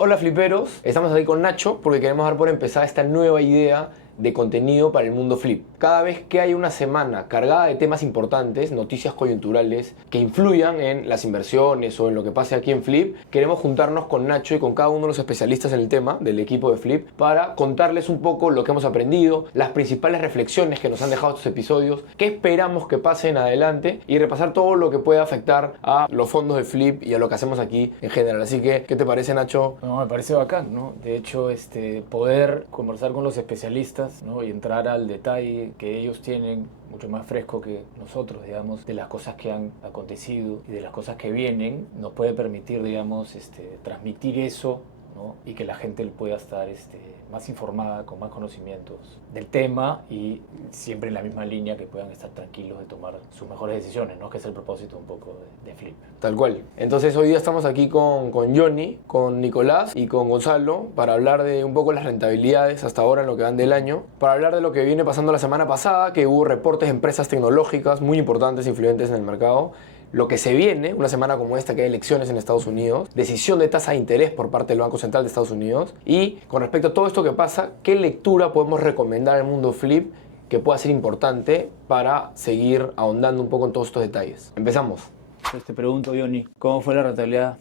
Hola fliperos, estamos aquí con Nacho porque queremos dar por empezar esta nueva idea de contenido para el mundo flip. Cada vez que hay una semana cargada de temas importantes, noticias coyunturales que influyan en las inversiones o en lo que pase aquí en Flip, queremos juntarnos con Nacho y con cada uno de los especialistas en el tema del equipo de Flip para contarles un poco lo que hemos aprendido, las principales reflexiones que nos han dejado estos episodios, qué esperamos que pase en adelante y repasar todo lo que pueda afectar a los fondos de Flip y a lo que hacemos aquí en general. Así que, ¿qué te parece, Nacho? No, me parece bacán, ¿no? De hecho, poder conversar con los especialistas, ¿no? Y entrar al detalle que ellos tienen mucho más fresco que nosotros, digamos, de las cosas que han acontecido y de las cosas que vienen, nos puede permitir, digamos, transmitir eso, ¿no? Y que la gente pueda estar más informada, con más conocimientos del tema y siempre en la misma línea, que puedan estar tranquilos de tomar sus mejores decisiones, ¿no? Que es el propósito un poco de Flip. Tal cual. Entonces hoy día estamos aquí con Johnny, con Nicolás y con Gonzalo para hablar de un poco las rentabilidades hasta ahora en lo que van del año, para hablar de lo que viene pasando la semana pasada, que hubo reportes de empresas tecnológicas muy importantes, influyentes en el mercado, lo que se viene, una semana como esta que hay elecciones en Estados Unidos, decisión de tasa de interés por parte del Banco Central de Estados Unidos y con respecto a todo esto que pasa, ¿qué lectura podemos recomendar al mundo flip que pueda ser importante para seguir ahondando un poco en todos estos detalles? Empezamos. Te pregunto, Johnny, ¿cómo fue la rentabilidad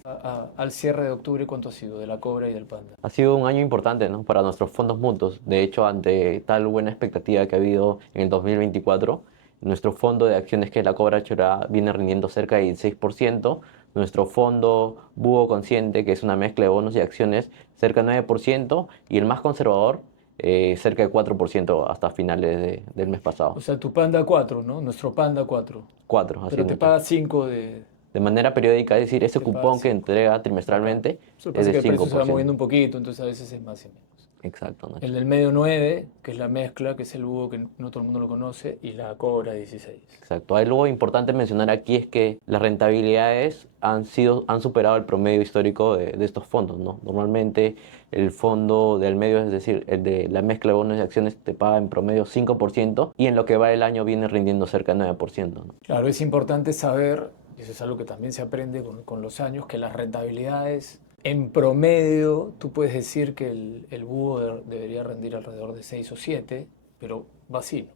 al cierre de octubre? ¿Cuánto ha sido de la Cobra y del Panda? Ha sido un año importante, ¿no?, para nuestros fondos mutuos. De hecho, ante tal buena expectativa que ha habido en el 2024, nuestro fondo de acciones, que es la Cobra Chorá, viene rindiendo cerca del 6%. Nuestro fondo Búho Consciente, que es una mezcla de bonos y acciones, cerca del 9%. Y el más conservador, cerca de 4% hasta finales del mes pasado. O sea, tu Panda 4, ¿no? Nuestro Panda 4. 4, así Pero te es. paga 5 de... De manera periódica, es decir, ese Te paga cupón que 5. entrega trimestralmente Eso es pasa de que el precio se va 5%. moviendo un poquito, entonces a veces es más y menos. Exacto, Nacho. El del medio 9, que es la mezcla, que es el búho que no todo el mundo lo conoce, y la Cobra 16. Exacto. Algo importante mencionar aquí es que las rentabilidades han superado el promedio histórico de estos fondos, ¿no? Normalmente el fondo del medio, es decir, el de la mezcla de bonos y acciones, te paga en promedio 5% y en lo que va el año viene rindiendo cerca del 9%, ¿no? Claro, es importante saber, y eso es algo que también se aprende con los años, que las rentabilidades, en promedio, tú puedes decir que el búho debería rendir alrededor de 6 o 7, pero vacío.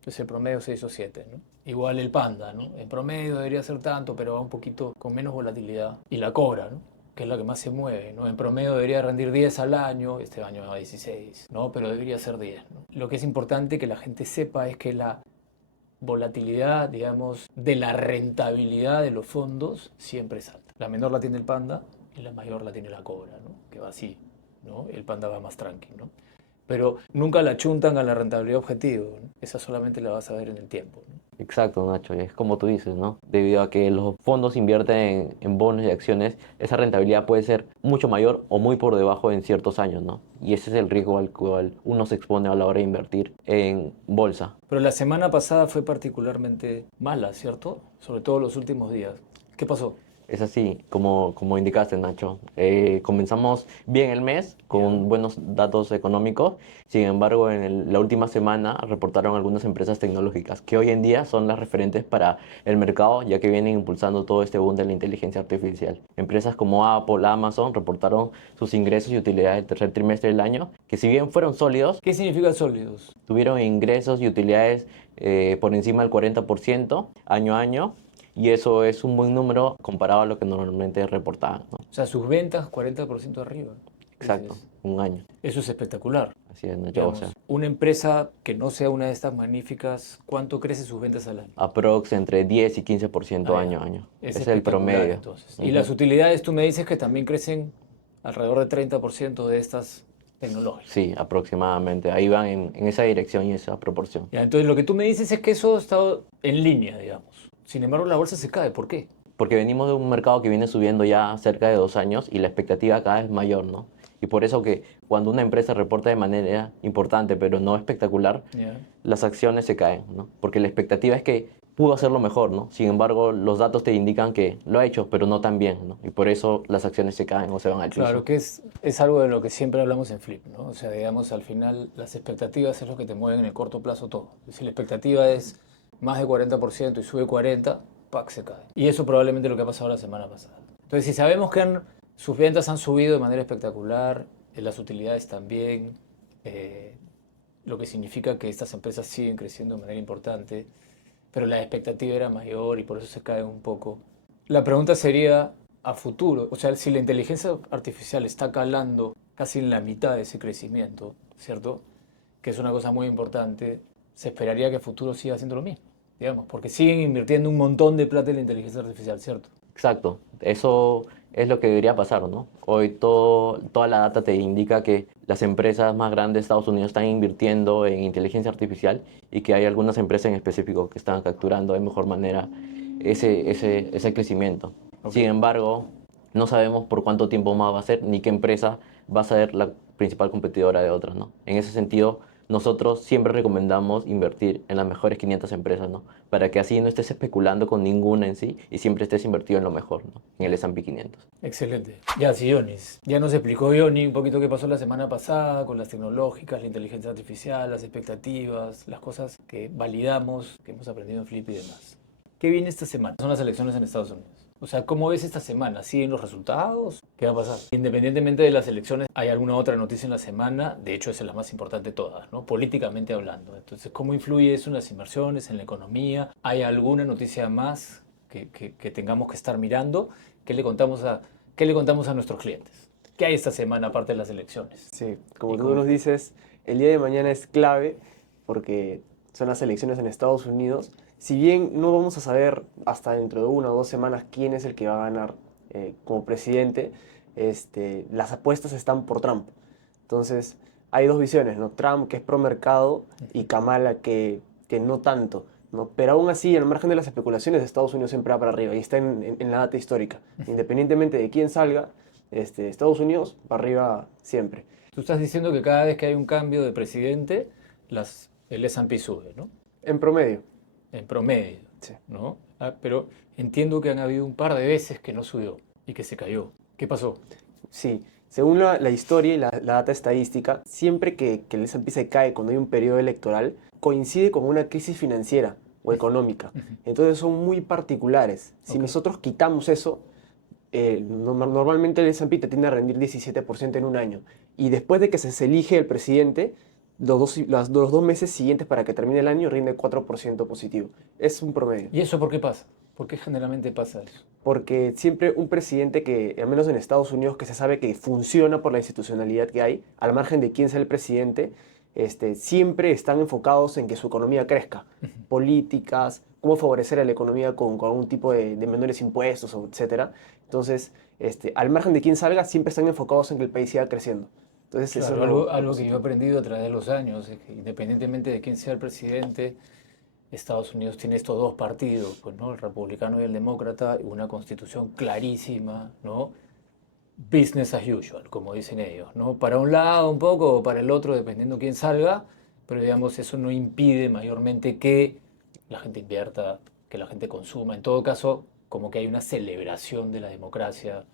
Entonces el promedio 6 o 7, ¿no? Igual el Panda, ¿no? En promedio debería ser tanto, pero va un poquito con menos volatilidad. Y la Cobra, ¿no? Que es la que más se mueve, ¿no? En promedio debería rendir 10 al año, este año va a 16, ¿no? Pero debería ser 10, ¿no? Lo que es importante que la gente sepa es que la volatilidad, digamos, de la rentabilidad de los fondos siempre es alta. La menor la tiene el Panda y la mayor la tiene la Cobra, ¿no? Que va así, ¿no? El Panda va más tranqui, ¿no? Pero nunca la chuntan a la rentabilidad objetivo, ¿no? Esa solamente la vas a ver en el tiempo, ¿no? Exacto, Nacho, y es como tú dices, ¿no? Debido a que los fondos invierten en bonos y acciones, esa rentabilidad puede ser mucho mayor o muy por debajo en ciertos años, ¿no? Y ese es el riesgo al cual uno se expone a la hora de invertir en bolsa. Pero la semana pasada fue particularmente mala, ¿cierto? Sobre todo los últimos días. ¿Qué pasó? Es así, como indicaste, Nacho. Comenzamos bien el mes con buenos datos económicos. Sin embargo, en la última semana reportaron algunas empresas tecnológicas que hoy en día son las referentes para el mercado, ya que vienen impulsando todo este boom de la inteligencia artificial. Empresas como Apple, Amazon reportaron sus ingresos y utilidades del tercer trimestre del año, que si bien fueron sólidos, ¿Qué significa sólidos? tuvieron ingresos y utilidades por encima del 40% año a año. Y eso es un buen número comparado a lo que normalmente reportaban, ¿no? O sea, sus ventas 40% arriba. Exacto, Dices, un año. eso es espectacular. Así es, Nacho. Digamos, O sea, una empresa que no sea una de estas magníficas, ¿cuánto crece sus ventas al año? aprox entre 10 y 15% Ah, ya. año a año. Es Es el espectacular, promedio. entonces. Y las utilidades, tú me dices que también crecen alrededor de 30% de estas tecnológicas. Sí, aproximadamente. Ahí van en esa dirección y esa proporción. Ya, entonces lo que tú me dices es que eso ha estado en línea, digamos. Sin embargo, la bolsa se cae. ¿Por qué? Porque venimos de un mercado que viene subiendo ya cerca de 2 años y la expectativa cada vez es mayor, ¿no? Y por eso que cuando una empresa reporta de manera importante, pero no espectacular, Ya. las acciones se caen, ¿no? Porque la expectativa es que pudo hacerlo mejor, ¿no? Sin embargo, los datos te indican que lo ha hecho, pero no tan bien, ¿no? Y por eso las acciones se caen o se van al piso. Claro, que es algo de lo que siempre hablamos en Flip, ¿no? O sea, digamos, al final las expectativas es lo que te mueven en el corto plazo todo. Si la expectativa es más de 40% y sube 40%, ¡pac! Se cae. Y eso probablemente es lo que ha pasado la semana pasada. Entonces, si sabemos que han Sus ventas han subido de manera espectacular, las utilidades también, lo que significa que estas empresas siguen creciendo de manera importante, pero la expectativa era mayor y por eso se cae un poco. La pregunta sería a futuro, o sea, si la inteligencia artificial está calando casi en la mitad de ese crecimiento, ¿cierto? Que es una cosa muy importante, se esperaría que a futuro siga haciendo lo mismo, digamos, porque siguen invirtiendo un montón de plata en la inteligencia artificial, ¿cierto? Exacto, eso es lo que debería pasar, ¿no? Hoy toda la data te indica que las empresas más grandes de Estados Unidos están invirtiendo en inteligencia artificial y que hay algunas empresas en específico que están capturando de mejor manera ese crecimiento. Ok. Sin embargo, no sabemos por cuánto tiempo más va a ser ni qué empresa va a ser la principal competidora de otras, ¿no? En ese sentido, nosotros siempre recomendamos invertir en las mejores 500 empresas, ¿no? Para que así no estés especulando con ninguna en sí y siempre estés invertido en lo mejor, ¿no? En el S&P 500. Excelente. Ya, sí, Ionis. Ya nos explicó Ioni un poquito qué pasó la semana pasada con las tecnológicas, la inteligencia artificial, las expectativas, las cosas que validamos, que hemos aprendido en Flip y demás. ¿Qué viene esta semana? Son las elecciones en Estados Unidos. O sea, ¿cómo ves esta semana? ¿Siguen los resultados? ¿Qué va a pasar? Independientemente de las elecciones, ¿hay alguna otra noticia en la semana? De hecho, esa es la más importante de todas, ¿no? Políticamente hablando. Entonces, ¿cómo influye eso en las inversiones, en la economía? ¿Hay alguna noticia más que tengamos que estar mirando? ¿Qué le contamos a nuestros clientes? ¿Qué hay esta semana aparte de las elecciones? Sí, como ¿Y tú cómo nos fue? dices, el día de mañana es clave porque son las elecciones en Estados Unidos. Si bien no vamos a saber hasta dentro de 1 o 2 semanas quién es el que va a ganar como presidente, las apuestas están por Trump. Entonces, hay dos visiones, ¿no? Trump, que es pro mercado, y Kamala, que no tanto, ¿no? Pero aún así, al margen de las especulaciones, Estados Unidos siempre va para arriba y está en la data histórica. Independientemente de quién salga, Estados Unidos va arriba siempre. Tú estás diciendo que cada vez que hay un cambio de presidente, el S&P sube, ¿no? En promedio, En promedio, sí. ¿no? Pero entiendo que han habido un par de veces que no subió y que se cayó. ¿Qué pasó? Sí, según la historia y la data estadística, siempre que el S&P se cae cuando hay un periodo electoral, coincide con una crisis financiera o económica. Entonces son muy particulares. Si Ok. nosotros quitamos eso, normalmente el S&P te tiende a rendir 17% en un año. Y después de que se elige el presidente, los 2 meses siguientes para que termine el año rinde 4% positivo. Es un promedio. ¿Y eso por qué pasa? ¿Por qué generalmente pasa eso? Porque siempre un presidente que, al menos en Estados Unidos, que se sabe que funciona por la institucionalidad que hay, al margen de quién sea el presidente, siempre están enfocados en que su economía crezca. Políticas, cómo favorecer a la economía con algún tipo de menores impuestos, etcétera. Entonces, al margen de quién salga, siempre están enfocados en que el país siga creciendo. Entonces, eso Claro, es algo que yo he positivo. aprendido a través de los años es que independientemente de quién sea el presidente, Estados Unidos tiene estos dos partidos, pues, ¿no? El republicano y el demócrata, y una constitución clarísima, ¿no? Business as usual, como dicen ellos, ¿no? Para un lado un poco o para el otro, dependiendo quién salga, pero digamos, eso no impide mayormente que la gente invierta, que la gente consuma. En todo caso, como que hay una celebración de la democracia,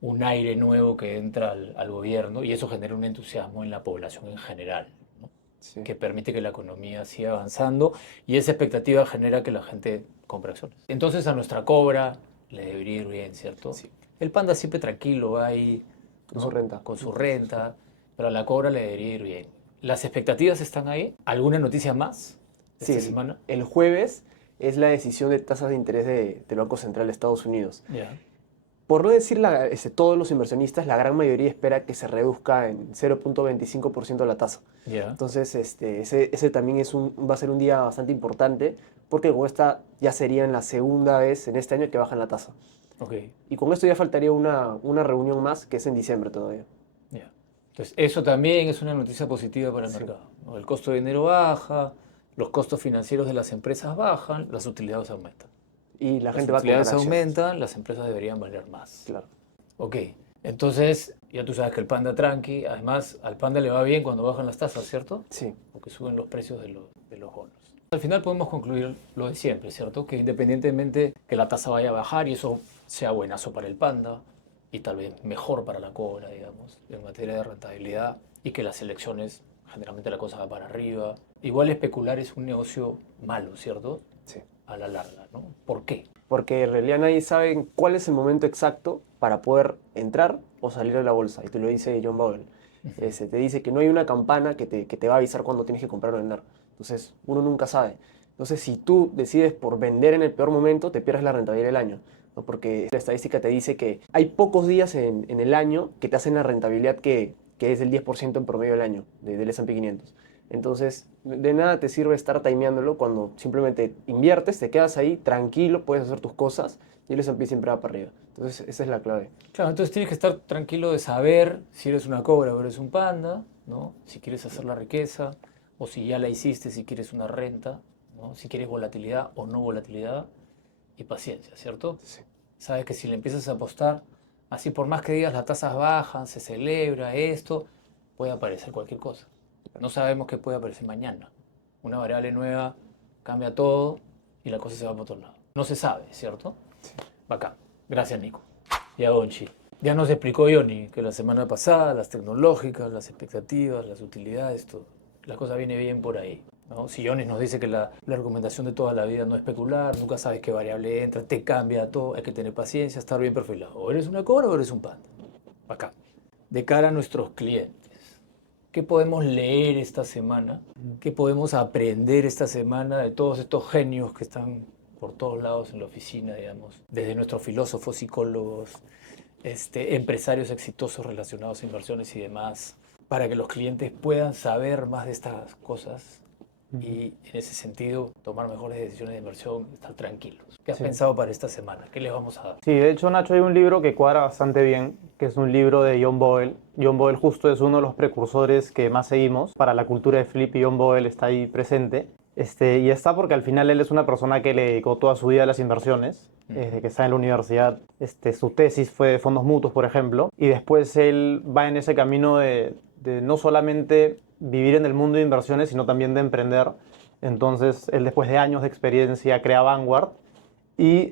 un aire nuevo que entra al gobierno y eso genera un entusiasmo en la población en general, ¿no? Sí. Que permite que la economía siga avanzando y esa expectativa genera que la gente compre acciones. Entonces a nuestra Cobra le debería ir bien, ¿cierto? Sí. El Panda siempre tranquilo, va ahí, Con ¿no? su renta. Con su renta, pero a la Cobra le debería ir bien. ¿Las expectativas están ahí? ¿Alguna noticia más Sí, esta semana? el jueves es la decisión de tasas de interés del Banco Central de Estados Unidos. Ya. Por no decir todos los inversionistas, la gran mayoría espera que se reduzca en 0,25% la tasa. Ya. Entonces, ese también va a ser un día bastante importante porque con esta ya sería la segunda vez en este año que bajan la tasa. Ok. Y con esto ya faltaría una reunión más que es en diciembre todavía. Ya. Entonces, eso también es una noticia positiva para el Sí. mercado, ¿no? El costo de dinero baja, los costos financieros de las empresas bajan, las utilidades aumentan. Y la Las gente va a comprar utilidades acciones. aumentan, las empresas deberían valer más. Claro. Ok, entonces ya tú sabes que el Panda tranqui, además al Panda le va bien cuando bajan las tasas, ¿cierto? Sí, Porque suben los precios de los bonos. Al final podemos concluir lo de siempre, ¿cierto? Que independientemente que la tasa vaya a bajar y eso sea buenazo para el Panda y tal vez mejor para la Cobra, digamos, en materia de rentabilidad y que las elecciones, generalmente la cosa va para arriba. Igual especular es un negocio malo, ¿cierto? sí. A la larga, ¿no? ¿Por qué? Porque en realidad nadie sabe cuál es el momento exacto para poder entrar o salir de la bolsa. Y te lo dice John Bogle. Te dice que no hay una campana que te va a avisar cuando tienes que comprar o vender. Entonces, uno nunca sabe. Entonces, si tú decides por vender en el peor momento, te pierdes la rentabilidad del año, ¿no? Porque la estadística te dice que hay pocos días en el año que te hacen la rentabilidad que es del 10% en promedio del año del S&P 500. Entonces, de nada te sirve estar timeándolo cuando simplemente inviertes, te quedas ahí tranquilo, puedes hacer tus cosas y el S&P siempre va para arriba. Entonces, esa es la clave. Claro, entonces tienes que estar tranquilo de saber si eres una cobra o eres un panda, ¿no? Si quieres hacer la riqueza o si ya la hiciste, si quieres una renta, ¿no? Si quieres volatilidad o no volatilidad y paciencia, ¿cierto? Sí. Sabes que si le empiezas a apostar, así por más que digas las tasas bajan, se celebra esto, puede aparecer cualquier cosa. No sabemos qué puede aparecer mañana. Una variable nueva cambia todo y la cosa se va para otro lado. No se sabe, ¿cierto? Sí. Bacán. Gracias, Nico. Y a Gonchi. Ya nos explicó Johnny que la semana pasada las tecnológicas, las expectativas, las utilidades, todo. La cosa viene bien por ahí, ¿no? Si Johnny nos dice que la recomendación de toda la vida no es especular, nunca sabes qué variable entra, te cambia todo, hay que tener paciencia, estar bien perfilado. O eres una cobra o eres un panda. Bacán. De cara a nuestros clientes, ¿qué podemos leer esta semana? ¿Qué podemos aprender esta semana de todos estos genios que están por todos lados en la oficina, digamos? Desde nuestros filósofos, psicólogos, empresarios exitosos relacionados a inversiones y demás, para que los clientes puedan saber más de estas cosas y en ese sentido tomar mejores decisiones de inversión, estar tranquilos. ¿Qué has Sí. pensado para esta semana? ¿Qué les vamos a dar? Sí, de hecho, Nacho, hay un libro que cuadra bastante bien, que es un libro de John Bogle. John Bogle justo es uno de los precursores que más seguimos para la cultura de flip y John Bogle está ahí presente. Y está porque al final él es una persona que le dedicó toda su vida a las inversiones, desde que está en la universidad. Su tesis fue de fondos mutuos, por ejemplo, y después él va en ese camino de no solamente vivir en el mundo de inversiones, sino también de emprender. Entonces, él después de años de experiencia crea Vanguard y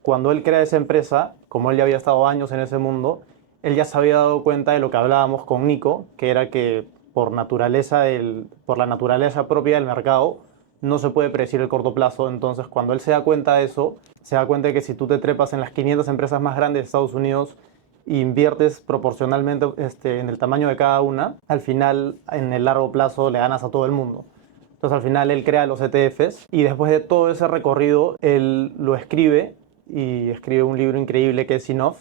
cuando él crea esa empresa, como él ya había estado años en ese mundo, él ya se había dado cuenta de lo que hablábamos con Nico, que era que por la naturaleza propia del mercado, no se puede predecir el corto plazo. Entonces, cuando él se da cuenta de eso, se da cuenta de que si tú te trepas en las 500 empresas más grandes de Estados Unidos e inviertes proporcionalmente en el tamaño de cada una, al final, en el largo plazo, le ganas a todo el mundo. Entonces, al final, él crea los ETFs y después de todo ese recorrido, él lo escribe y escribe un libro increíble que es Enough,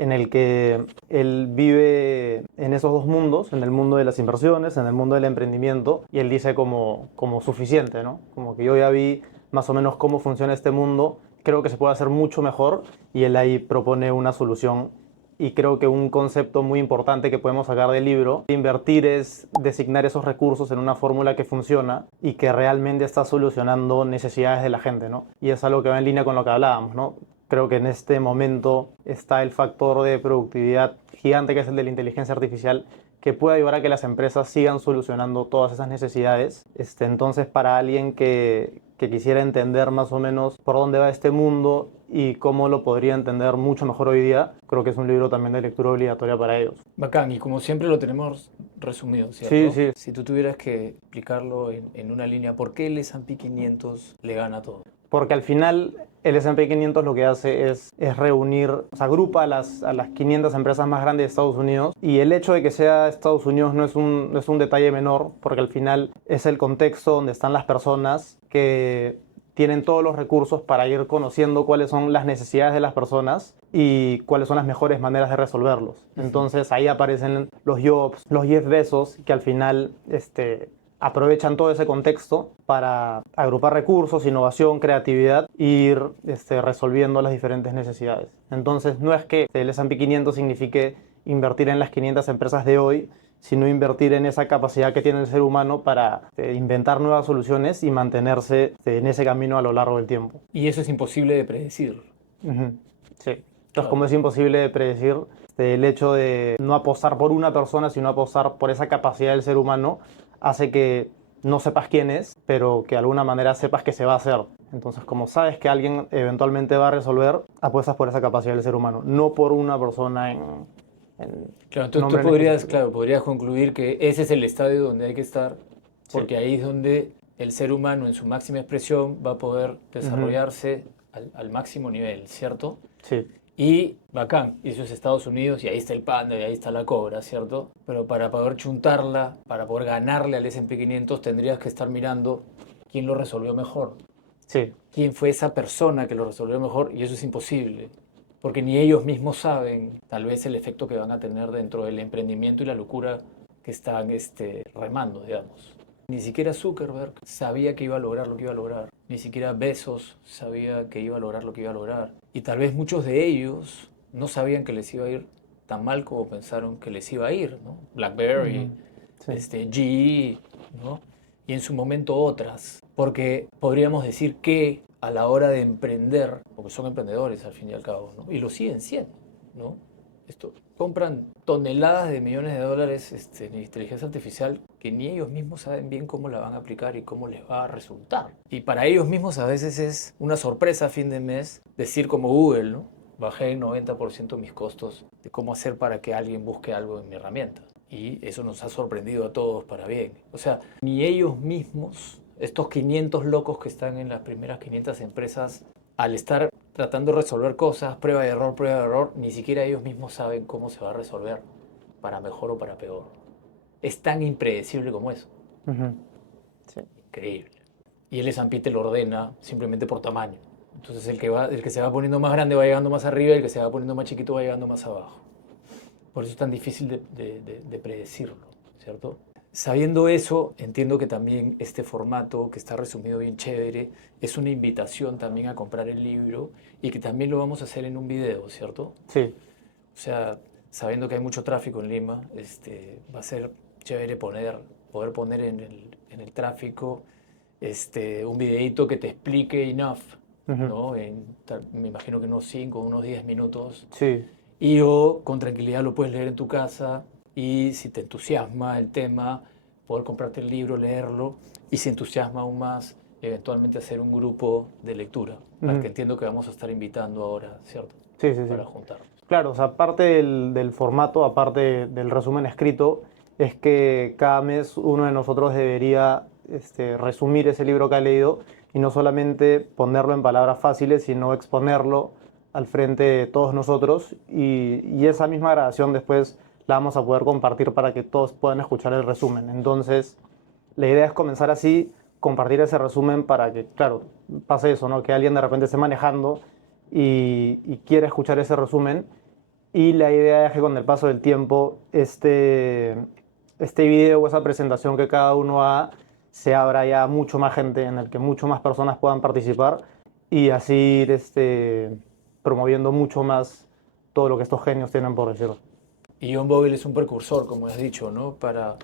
en el que él vive en esos dos mundos, en el mundo de las inversiones, en el mundo del emprendimiento, y él dice como suficiente, ¿no? Como que yo ya vi más o menos cómo funciona este mundo, creo que se puede hacer mucho mejor, y él ahí propone una solución. Y creo que un concepto muy importante que podemos sacar del libro, invertir es designar esos recursos en una fórmula que funciona y que realmente está solucionando necesidades de la gente, ¿no? Y es algo que va en línea con lo que hablábamos, ¿no? Creo que en este momento está el factor de productividad gigante que es el de la inteligencia artificial, que puede ayudar a que las empresas sigan solucionando todas esas necesidades. Entonces, para alguien que quisiera entender más o menos por dónde va este mundo y cómo lo podría entender mucho mejor hoy día, creo que es un libro también de lectura obligatoria para ellos. Bacán, y como siempre lo tenemos resumido, ¿cierto? Sí, sí. Si tú tuvieras que explicarlo en una línea, ¿por qué el S&P 500 le gana a todo? Porque al final el S&P 500 lo que hace es reunir, o sea, agrupa a las 500 empresas más grandes de Estados Unidos, y el hecho de que sea Estados Unidos no es un detalle menor, porque al final es el contexto donde están las personas que tienen todos los recursos para ir conociendo cuáles son las necesidades de las personas y cuáles son las mejores maneras de resolverlos. Entonces ahí aparecen los Jobs, los Jeff Bezos, que al final aprovechan todo ese contexto para agrupar recursos, innovación, creatividad e ir resolviendo las diferentes necesidades. Entonces no es que el S&P 500 signifique invertir en las 500 empresas de hoy, sino invertir en esa capacidad que tiene el ser humano para inventar nuevas soluciones y mantenerse en ese camino a lo largo del tiempo. Y eso es imposible de predecir. Ujú. Sí. Entonces, Claro. como es imposible de predecir, el hecho de no apostar por una persona, sino apostar por esa capacidad del ser humano, hace que no sepas quién es, pero que de alguna manera sepas que se va a hacer. Entonces, como sabes que alguien eventualmente va a resolver, apuestas por esa capacidad del ser humano, no por una persona en Claro, entonces nombre tú en podrías, específico. claro, podrías concluir que ese es el estadio donde hay que estar, porque ahí es donde el ser humano en su máxima expresión va a poder desarrollarse al máximo nivel, ¿cierto? Sí. Y bacán, y eso es Estados Unidos y ahí está el Panda y ahí está la Cobra, ¿cierto? Pero para poder chuntarla, para poder ganarle al S&P 500 tendrías que estar mirando quién lo resolvió mejor. Sí, Quién fue esa persona que lo resolvió mejor y eso es imposible. Porque ni ellos mismos saben tal vez el efecto que van a tener dentro del emprendimiento y la locura que están remando, digamos. Ni siquiera Zuckerberg sabía que iba a lograr lo que iba a lograr. Ni siquiera Bezos sabía que iba a lograr lo que iba a lograr. Y tal vez muchos de ellos no sabían que les iba a ir tan mal como pensaron que les iba a ir, ¿no? BlackBerry, sí. GE, ¿no? Y en su momento otras. Porque podríamos decir que a la hora de emprender, porque son emprendedores al fin y al cabo, ¿no? Y lo siguen siendo, ¿no? Compran toneladas de millones de dólares en inteligencia artificial que ni ellos mismos saben bien cómo la van a aplicar y cómo les va a resultar. Y para ellos mismos a veces es una sorpresa a fin de mes decir como Google, ¿no? Bajé en 90% mis costos de cómo hacer para que alguien busque algo en mi herramienta. Y eso nos ha sorprendido a todos para bien. O sea, ni ellos mismos, estos 500 locos que están en las primeras 500 empresas, al estar tratando de resolver cosas, prueba de error, ni siquiera ellos mismos saben cómo se va a resolver, para mejor o para peor. Es tan impredecible como eso. Ujú. Sí. Increíble. Y el S&P te lo ordena simplemente por tamaño. Entonces el que se va poniendo más grande va llegando más arriba y el que se va poniendo más chiquito va llegando más abajo. Por eso es tan difícil de predecirlo, ¿cierto? Sabiendo eso, entiendo que también este formato, que está resumido bien chévere, es una invitación también a comprar el libro y que también lo vamos a hacer en un video, ¿cierto? Sí, O sea, sabiendo que hay mucho tráfico en Lima, va a ser chévere poder poner en el tráfico un videíto que te explique enough, ujú, ¿no? Me imagino que unos 5, unos 10 minutos. sí, Y o con tranquilidad lo puedes leer en tu casa y si te entusiasma el tema, poder comprarte el libro, leerlo y si entusiasma aún más, eventualmente hacer un grupo de lectura, al ujú, que entiendo que vamos a estar invitando ahora, ¿cierto? sí, sí, Para sí. juntarnos. Claro, o sea, aparte del formato, aparte del resumen escrito, es que cada mes uno de nosotros debería resumir ese libro que ha leído y no solamente ponerlo en palabras fáciles, sino exponerlo al frente de todos nosotros y esa misma grabación después la vamos a poder compartir para que todos puedan escuchar el resumen. Entonces, la idea es comenzar así, compartir ese resumen para que, claro, pase eso, ¿no? Que alguien de repente esté manejando y quiera escuchar ese resumen. Y la idea es que con el paso del tiempo, este video o esa presentación que cada uno haga, se abra ya a mucho más gente, en el que mucho más personas puedan participar y así ir promoviendo mucho más todo lo que estos genios tienen por decir. Y John Bogle es un precursor, como has dicho, ¿no? Para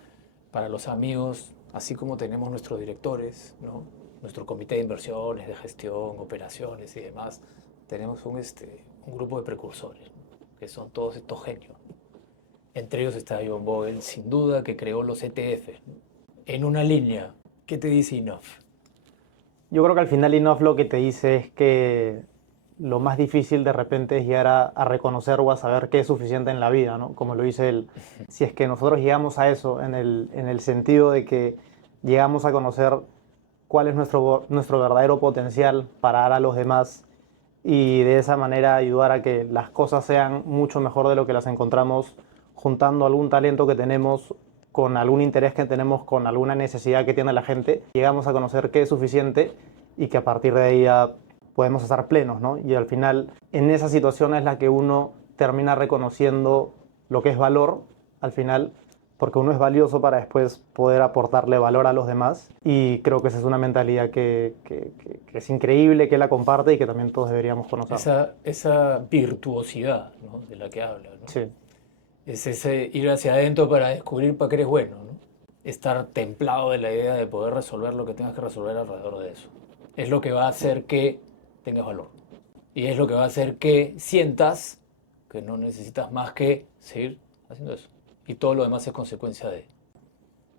los amigos, así como tenemos nuestros directores, ¿no? Nuestro comité de inversiones, de gestión, operaciones y demás, tenemos un grupo de precursores, ¿no? Que son todos estos genios. Entre ellos está John Bogle, sin duda, que creó los ETF, ¿no? En una línea, ¿qué te dice Enough? Yo creo que al final Inoff lo que te dice es que lo más difícil de repente es llegar a reconocer o a saber qué es suficiente en la vida, ¿no? Como lo dice él. Si es que nosotros llegamos a eso en el sentido de que llegamos a conocer cuál es nuestro verdadero potencial para dar a los demás y de esa manera ayudar a que las cosas sean mucho mejor de lo que las encontramos juntando algún talento que tenemos con algún interés que tenemos, con alguna necesidad que tiene la gente, llegamos a conocer qué es suficiente y que a partir de ahí ya podemos estar plenos, ¿no? Y al final, en esa situación es la que uno termina reconociendo lo que es valor, al final, porque uno es valioso para después poder aportarle valor a los demás. Y creo que esa es una mentalidad que es increíble, que la comparte y que también todos deberíamos conocer. Esa virtuosidad, ¿no? De la que habla, ¿no? Sí, Es ese ir hacia adentro para descubrir para qué eres bueno, ¿no? Estar templado de la idea de poder resolver lo que tengas que resolver alrededor de eso. Es lo que va a hacer que tengas valor. Y es lo que va a hacer que sientas que no necesitas más que seguir haciendo eso. Y todo lo demás es consecuencia de,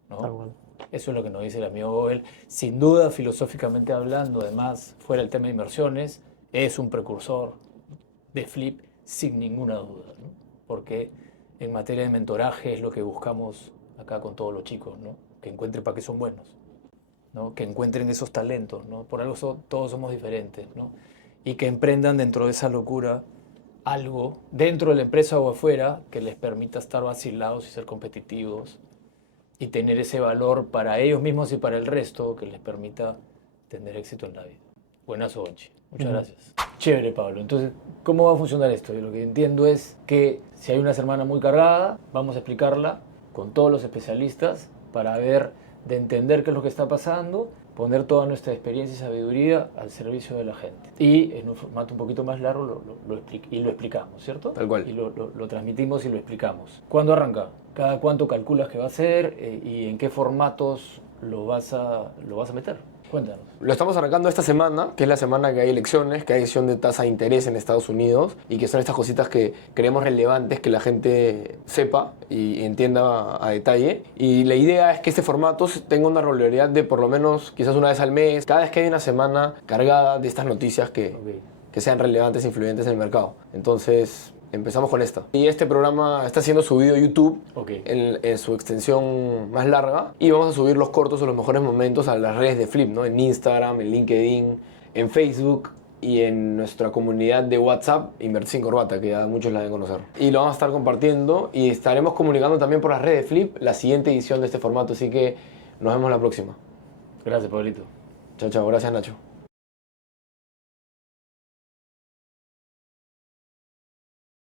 tal ¿no? cual. Eso es lo que nos dice el amigo Bogle. Sin duda, filosóficamente hablando, además, fuera el tema de inversiones, es un precursor de Flip sin ninguna duda, ¿no? Porque en materia de mentoraje es lo que buscamos acá con todos los chicos, ¿no? Que encuentren para qué son buenos, ¿no? Que encuentren esos talentos, ¿no? Por algo todos somos diferentes, ¿no? Y que emprendan dentro de esa locura algo dentro de la empresa o afuera que les permita estar vacilados y ser competitivos y tener ese valor para ellos mismos y para el resto que les permita tener éxito en la vida. Buenas, Onchi. Muchas gracias. Chévere, Pablo. Entonces, ¿cómo va a funcionar esto? Yo lo que entiendo es que si hay una semana muy cargada, vamos a explicarla con todos los especialistas para ver, de entender qué es lo que está pasando, poner toda nuestra experiencia y sabiduría al servicio de la gente. Y en un formato un poquito más largo lo explicamos, ¿cierto? Tal cual. Y lo transmitimos y lo explicamos. ¿Cuándo arranca? ¿Cada cuánto calculas que va a ser? ¿Y en qué formatos lo vas a meter? Cuéntanos. Lo estamos arrancando esta semana, que es la semana que hay elecciones, que hay decisión de tasa de interés en Estados Unidos y que son estas cositas que creemos relevantes que la gente sepa y entienda a detalle. Y la idea es que este formato tenga una regularidad de por lo menos quizás una vez al mes, cada vez que hay una semana cargada de estas noticias que sean relevantes e influyentes en el mercado. Entonces, empezamos con esta. Y este programa está siendo subido a YouTube en su extensión más larga. Y vamos a subir los cortos o los mejores momentos a las redes de Flip, ¿no? En Instagram, en LinkedIn, en Facebook y en nuestra comunidad de WhatsApp, Invertir sin Corbata, que ya muchos la deben conocer. Y lo vamos a estar compartiendo y estaremos comunicando también por las redes de Flip la siguiente edición de este formato. Así que nos vemos la próxima. Gracias, Pablito. Chao, chao. Gracias, Nacho.